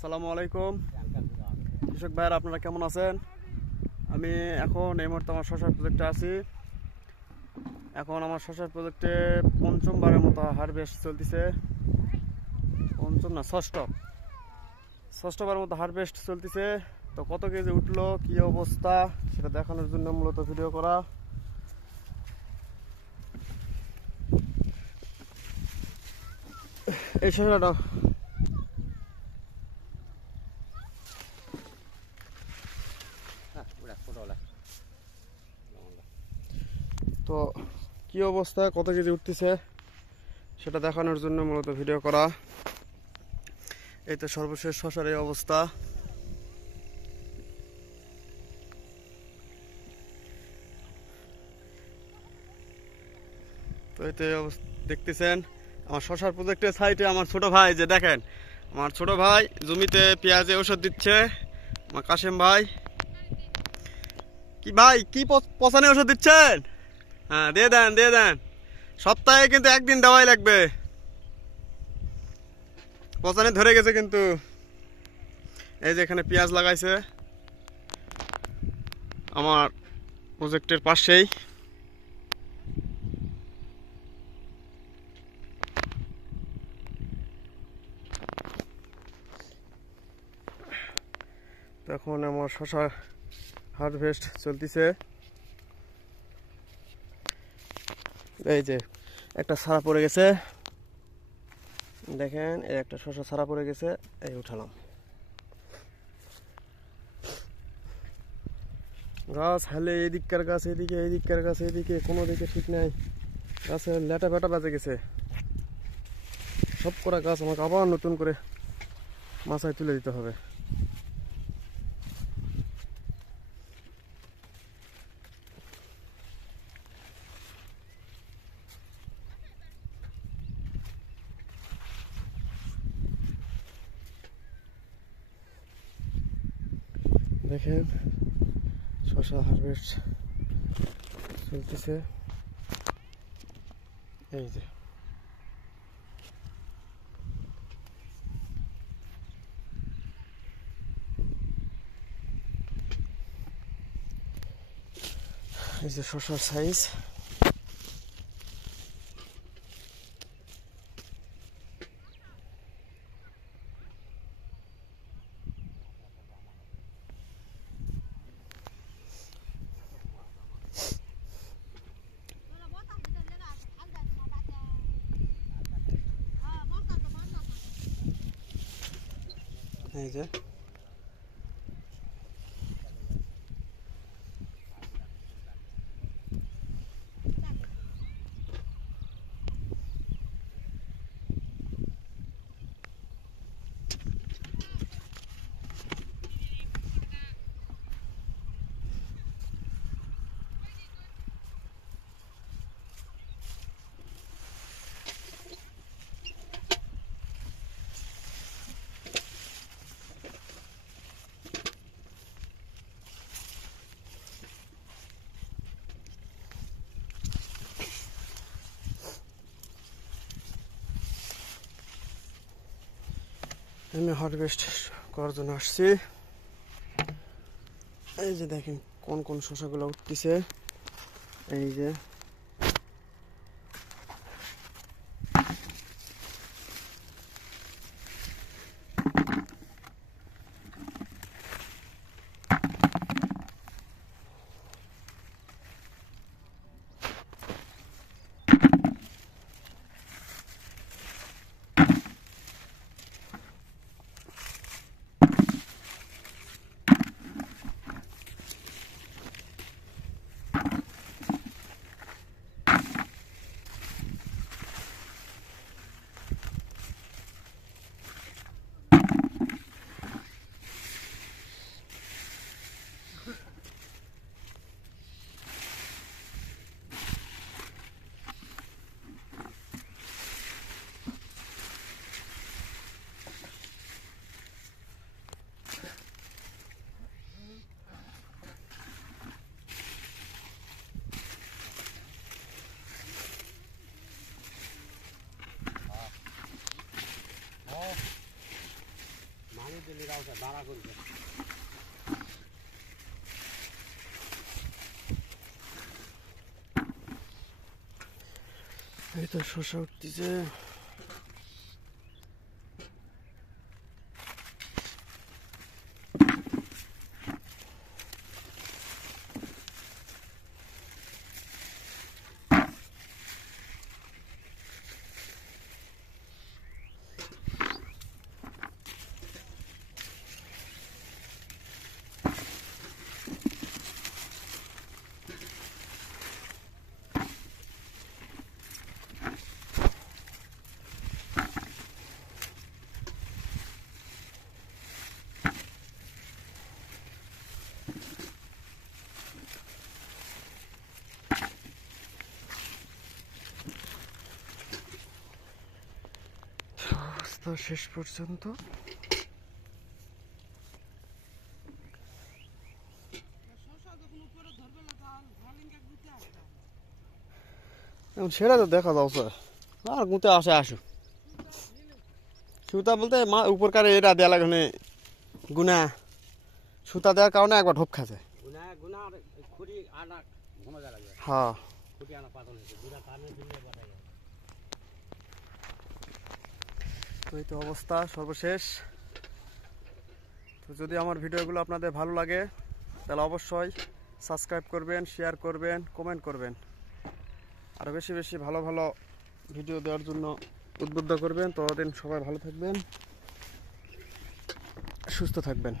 আসসালামু আলাইকুম কৃষক ভাইরা, আপনারা কেমন আছেন? আমি এখন এই মুহূর্তে আমার শশার প্রজেক্টে আছি। এখন আমার শশার প্রজেক্টে পঞ্চমবারের মতো হারভেস্ট চলতেছে। পঞ্চম না, ষষ্ঠবার মতো হারভেস্ট চলতেছে। তো কত কেজি উঠলো, কি অবস্থা, সেটা দেখানোর জন্য মূলত ভিডিও করা। এই শশাটা তো কি অবস্থা, কত কেজি উঠতেছে সেটা দেখানোর জন্য মূলত ভিডিও করা। এই তো সর্বশেষ শশার এই অবস্থা। তো এই তো দেখতেছেন আমার শশার প্রজেক্টের সাইডে আমার ছোট ভাই, যে দেখেন আমার ছোট ভাই জমিতে পেঁয়াজে ওষুধ দিচ্ছে। আমার কাশেম ভাই, কি ভাই, কি পচানে ওষুধ দিচ্ছেন? হ্যাঁ, দিয়ে দেন। সপ্তাহে কিন্তু একদিন দেওয়াই লাগবে, পচানে ধরে গেছে কিন্তু। এই যে এখানে পেঁয়াজ লাগাইছে আমার প্রজেক্টের পাশেই। এখন আমার শশা হারভেস্ট চলতেছে। এই যে একটা ছাড়া পড়ে গেছে, দেখেন এই একটা শশা ছাড়া পড়ে গেছে, এই উঠালাম। গাছ হালে এদিককার গাছ এদিকে, এদিককার গাছ এদিকে, কোনো দিকে ঠিক নাই। গাছের লেটা বেটা বাজে গেছে। সব করা গাছ আমাকে আবার নতুন করে মাথায় তুলে দিতে হবে। দেখেন শশা হারভেস্ট চলতেছে। এই যে শশার সাইজ। এই যে আমি হারভেস্ট করার জন্য আসছি। এই যে দেখেন কোন কোন শশাগুলো উঠতেছে। এই যে এই তো শসা উঠতেছে। অবস্থা শেষ পর্যন্ত এখন সেটা তো দেখা যাও স্যার আর গুঁতে আসে আসো সুতা বলতে মা উপরকার এটা দেওয়া লাগে গুনা সুতা দেওয়ার কারণে একবার ঢোপ খাচ্ছে। হ্যাঁ এই তো অবস্থা সর্বশেষ। তো যদি আমার ভিডিওগুলো আপনাদের ভালো লাগে তাহলে অবশ্যই সাবস্ক্রাইব করবেন, শেয়ার করবেন, কমেন্ট করবেন। আরও বেশি বেশি ভালো ভালো ভিডিও দেওয়ার জন্য উদ্বুদ্ধ করবেন। ততদিন সবাই ভালো থাকবেন, সুস্থ থাকবেন।